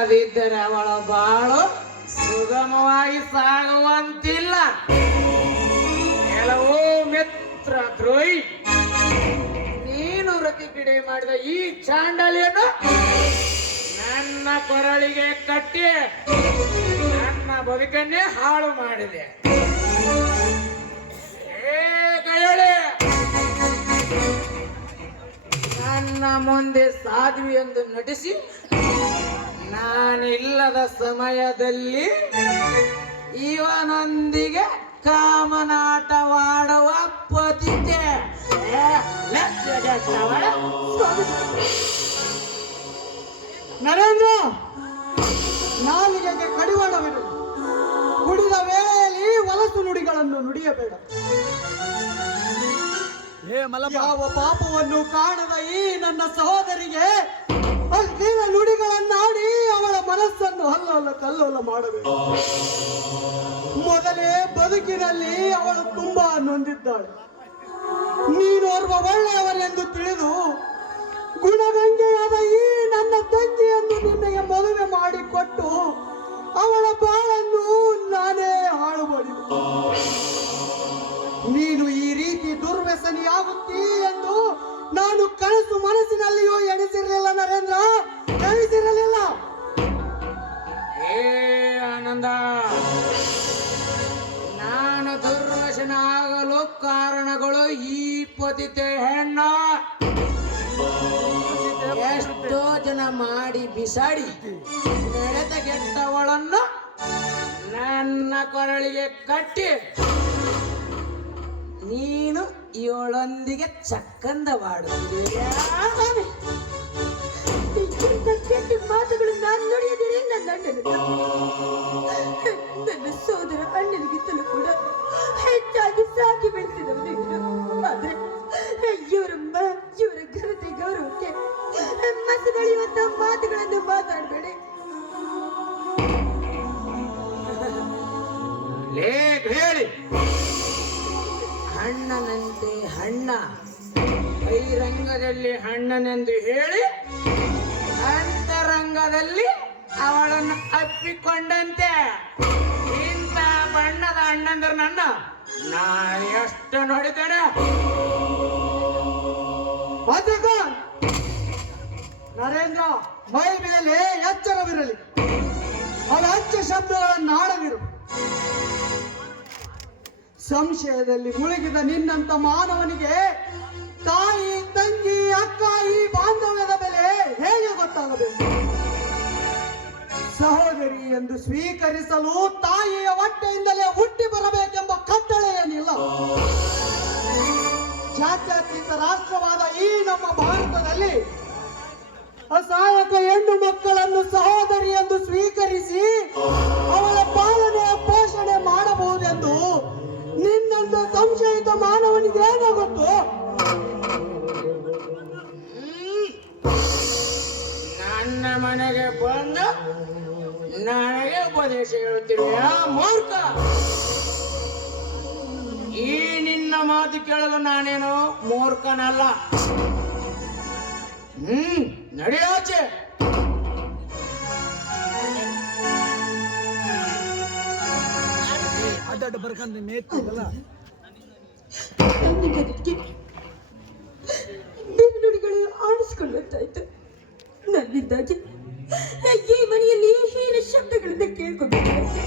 ಅದಿದ್ದರೆ ಅವಳ ಬಾಳು ಸುಗಮವಾಗಿ ಸಾಗುವಂತಿಲ್ಲ. ಕೆಲವು ಮಿತ್ರ ದ್ರೋಹಿ ನೀನು ರತಿ ಕಿಡಿ ಮಾಡಿದ ಈ ಚಾಂಡಲಿಯನ್ನು ನನ್ನ ಕೊರಳಿಗೆ ಕಟ್ಟಿ ನನ್ನ ಬದುಕನ್ನೇ ಹಾಳು ಮಾಡಿದೆ. ನನ್ನ ಮುಂದೆ ಸಾಧ್ವಿ ಎಂದು ನಟಿಸಿ ನಾನಿಲ್ಲದ ಸಮಯದಲ್ಲಿ ಇವನೊಂದಿಗೆ ಕಾಮನಾಟವಾಡುವ ಪತಿತೆ. ನರೇಂದ್ರ, ನಾಲಿಗೆ ಕಡಿವಾಣವಿರಲಿ. ಕುಡಿದ ವೇಳೆಯಲ್ಲಿ ಹೊಲಸು ನುಡಿಗಳನ್ನು ನುಡಿಯಬೇಡ. ಯಾವ ಪಾಪವನ್ನು ಕಾಣದ ಈ ನನ್ನ ಸಹೋದರಿಗೆ ಅಲ್ಲಿನ ನುಡಿಗಳನ್ನಾಡಿ ಅವಳ ಮನಸ್ಸನ್ನು ಹಲ್ಲೋಲ ಕಲ್ಲೋಲ ಮಾಡಬೇಕು. ಮೊದಲೇ ಬದುಕಿನಲ್ಲಿ ಅವಳು ತುಂಬಾ ನೊಂದಿದ್ದಾಳೆ. ನೀನೋರ್ವ ಒಳ್ಳೆಯವರೆಂದು ತಿಳಿದು ಗುಣಗಂಗೆಯಾದ ಈ ನನ್ನ ತಂಗಿಯನ್ನು ನಿನಗೆ ಮದುವೆ ಮಾಡಿಕೊಟ್ಟು ಅವಳ ಬಾಳನ್ನು ನಾನೇ ಹಾಳು ಮಾಡಿದೆ. ನೀನು ಈ ರೀತಿ ದುರ್ವ್ಯಸನಿಯಾಗುತ್ತೀ ಎಂದು ನಾನು ಕನಸು ಮನಸ್ಸಿನಲ್ಲಿಯೂ ಎಣಿಸಿರಲಿಲ್ಲ ನರೇಂದ್ರ, ಎಣಿಸಿರಲಿಲ್ಲ. ಆನಂದ, ನಾನು ದುರ್ವ್ಯಸನ ಆಗಲು ಕಾರಣಗಳು ಈ ಪತಿತೆ ಹೆಣ್ಣ. ಎಷ್ಟೋ ಜನ ಮಾಡಿ ಬಿಸಾಡಿ ನಡೆದ ಕೆಟ್ಟವಳನ್ನು ನನ್ನ ಕೊರಳಿಗೆ ಕಟ್ಟಿ ನೀನು ಇವಳೊಂದಿಗೆ ಚಕ್ಕಂದವಾಡುತ್ತಿದೆ. ಮಾತುಗಳು ನಾನು ನುಡಿಯದಿರಿ. ನನ್ನ ಸೋದರ ಅಣ್ಣನಿಗಿಂತಲೂ ಕೂಡ ಹೆಚ್ಚಾಗಿ ಸಾಕಿ ಬೆಳೆಸಿದವನು ಇವರು. ಆದ್ರೆ ಇವರ ಘನತೆ ಗೌರವಕ್ಕೆ ಮಸಗಳೆಯುವಂತ ಮಾತುಗಳನ್ನು ಮಾತಾಡಬೇಡಿ. ಹೇಳಿ, ಹಣ್ಣನಂತೆ ಹಣ್ಣ ಬಹಿರಂಗದಲ್ಲಿ ಹಣ್ಣನೆಂದು ಹೇಳಿ ಅಂತರಂಗದಲ್ಲಿ ಅವಳನ್ನು ಅಪ್ಪಿಕೊಂಡಂತೆ ಇಂಥ ಬಣ್ಣದ ಅಣ್ಣಂದ್ರ ನನ್ನ ನಾನು ಎಷ್ಟು ನೋಡಿದ್ದೇನೆ. ನರೇಂದ್ರ, ಮೈ ಮೇಲೆ ಎಚ್ಚರವಿರಲಿ. ಅವಾಚ್ಯ ಶಬ್ದಗಳನ್ನು ಆಡದಿರು. ಸಂಶಯದಲ್ಲಿ ಮುಳುಗಿದ ನಿನ್ನಂತ ಮಾನವನಿಗೆ ತಾಯಿ, ತಂಗಿ, ಅಕ್ಕ ಈ ಬಾಂಧವ್ಯದ ಬೆಲೆ ಹೇಗೆ ಗೊತ್ತಾಗಬೇಕು? ಸಹೋದರಿ ಎಂದು ಸ್ವೀಕರಿಸಲು ತಾಯಿಯ ಹೊಟ್ಟೆಯಿಂದಲೇ ಹುಟ್ಟಿ ಬರಬೇಕೆಂಬ ಕಟ್ಟಳೆ ಏನಿಲ್ಲ. ಜಾತ್ಯತೀತ ರಾಷ್ಟ್ರವಾದ ಈ ನಮ್ಮ ಭಾರತದಲ್ಲಿ ಅಸಹಾಯಕ ಹೆಣ್ಣು ಮಕ್ಕಳನ್ನು ಸಹೋದರಿ ಎಂದು ಸ್ವೀಕರಿಸಿ ಅವಳ ಪಾಲನೆ ಪೋಷಣೆ ಮಾಡಬಹುದೆಂದು ನಿನ್ನಂತ ಸಂಶಯಿತ ಮಾನವನಿಗೆ ಏನೋ ಗೊತ್ತು? ನನ್ನ ಮನೆಗೆ ಬಂದು ನನಗೆ ಉಪದೇಶ ಹೇಳುತ್ತಿರುವ ಮೂರ್ಖ. ಈ ನಿನ್ನ ಮಾತು ಕೇಳಲು ನಾನೇನು ಮೂರ್ಖನಲ್ಲ. ನಡೆಯಾಚೆ. ಅಡ್ಡ ಬರ್ಕಂದ್ರೆ ಮೇತ್ತಿಲ್ಲ. ಬೆನ್ನುಡಿಗಳು ಆಡಿಸಿಕೊಂಡು ಬರ್ತಾ ಇತ್ತು. ನನ್ನಿಂದಾಗಿ ಈ ಮನೆಯಲ್ಲಿ ಹೀನ ಶಬ್ದಗಳಿಂದ ಕೇಳ್ಕೊಬೇಕಾಯ್ತು.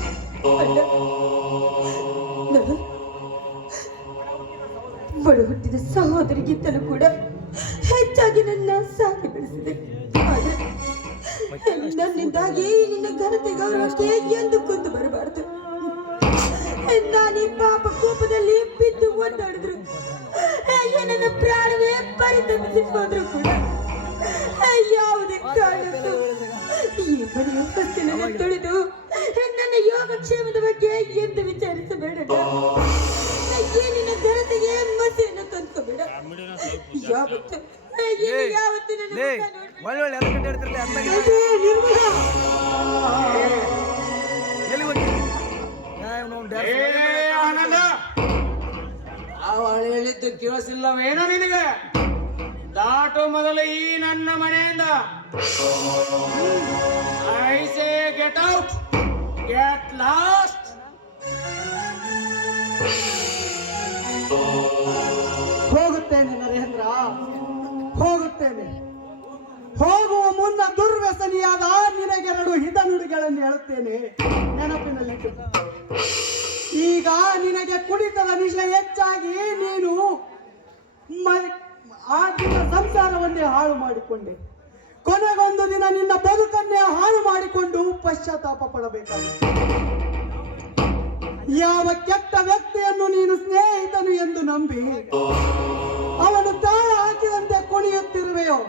ಒಳ ಹುಟ್ಟಿದ ಸಹೋದರಿಗಿಂತಲೂ ಕೂಡ ಹೆಚ್ಚಾಗಿ ನನ್ನ ಸಾಕಿ ಬೆಳೆಸಿದೆ. ಆದ್ರೆ ನನ್ನಿಂದಾಗಿ ನಿನ್ನ ಘನತೆ ಗೌರವಕ್ಕೆ ಎಂದು ಕುಂದು ಬರಬಾರದು. ನಾನೀ ಪಾಪ ಕೋಪದಲ್ಲಿ ಬಿದ್ದು ಒದ್ದಾಡಿದ್ರು, ನನ್ನ ಪ್ರಾಣವೇ ಪರಿತಪಿಸಿಕೊಂಡ್ರು ಕೂಡ ಯಾವುದೇ ಕಾರಣಕ್ಕೂ ಈ ಮನೆಯ ಹೊತ್ತಿಲನ್ನು ತುಳಿದು ನನ್ನ ಯೋಗಕ್ಷೇಮದ ಬಗ್ಗೆ ಎಂದು ವಿಚಾರಿಸಬೇಡ. ನಿನ್ನ ಘನತೆಗೆ ಮಸಿಯನ್ನು ತಂದ್ಕೋಬೇಡ. ಯಾವತ್ತು ನನ್ನ ಅವಳು ಹೇಳಿದ್ದು ಕೇಳಿಸಿಲ್ಲವೇನೋ ನಿನಗೆ? ದಾಟು ಮೊದಲು ಈ ನನ್ನ ಮನೆಯಿಂದ. Get out, get lost. ಹೋಗುತ್ತೇನೆ ನರೇಂದ್ರ, ಹೋಗುತ್ತೇನೆ. ಹೋಗುವ ಮುನ್ನ ದುರ್ವ್ಯಸನಿಯಾದ ನಿನಗೆರಡು ಹಿತನುಡಿಗಳನ್ನು ಹೇಳುತ್ತೇನೆ, ನೆನಪಿನಲ್ಲಿಟ್ಟು. ಈಗ ನಿನಗೆ ಕುಡಿತದ ನಿಶೆ ಹೆಚ್ಚಾಗಿ ನೀನು ಆ ದಿನ ಸಂಸಾರವನ್ನೇ ಹಾಳು ಮಾಡಿಕೊಂಡೆ. ಕೊನೆಗೊಂದು ದಿನ ನಿನ್ನ ಬದುಕನ್ನೇ ಹಾಳು ಮಾಡಿಕೊಂಡು ಪಶ್ಚಾತ್ತಾಪ ಪಡಬೇಕಾಗಿದೆ. ಯಾವ ಕೆಟ್ಟ ವ್ಯಕ್ತಿಯನ್ನು ನೀನು ಸ್ನೇಹಿತನು ಎಂದು ನಂಬಿ ಅವನು ತಾಳ ಹಾಕಿದಂತೆ ಕುಣಿಯುತ್ತಿರುವೆಯೋ,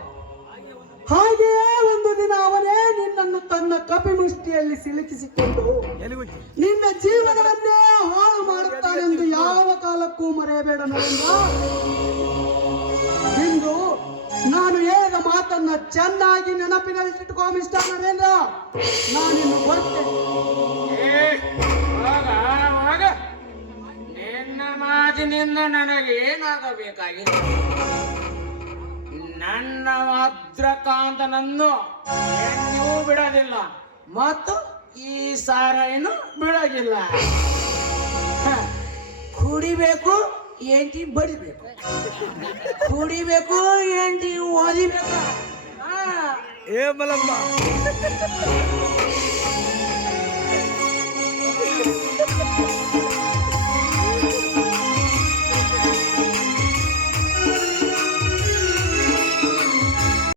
ಹಾಗೆಯೇ ಒಂದು ದಿನ ಅವನೇ ನಿನ್ನನ್ನು ತನ್ನ ಕಪಿಮುಷ್ಟಿಯಲ್ಲಿ ಸಿಲುಕಿಸಿಕೊಂಡು ನಿನ್ನ ಜೀವನವನ್ನೇ ಹಾಳು ಮಾಡುತ್ತಾನೆಂದು ಯಾವ ಕಾಲಕ್ಕೂ ಮರೆಯಬೇಡ ನರೇಂದ್ರ. ಇಂದು ನಾನು ಹೇಳಿದ ಮಾತನ್ನ ಚೆನ್ನಾಗಿ ನೆನಪಿನಲ್ಲಿಟ್ಟುಕೋ ಮಿಸ್ಟರ್ ನರೇಂದ್ರ. ನಾನಿನ್ನು ಬರ್ತೇನೆ. ನಿನ್ನ ಮಾತಿನಿಂದ ನನಗೆ ಏನಾಗಬೇಕಾಗಿದೆ? ನನ್ನ ಭದ್ರಕಾಂತನನ್ನು ಎಲ್ಲಿಯೂ ಬಿಡೋದಿಲ್ಲ ಮತ್ತು ಈ ಸಾರಾಯನ್ನು ಬಿಡೋದಿಲ್ಲ. ಕುಡಿಬೇಕು, ಏಂಟಿ ಬಡಿಬೇಕು, ಕುಡಿಬೇಕು, ಏಂಟಿ ಓದಿಬೇಕು. ಏ ಮಲಮ್ಮ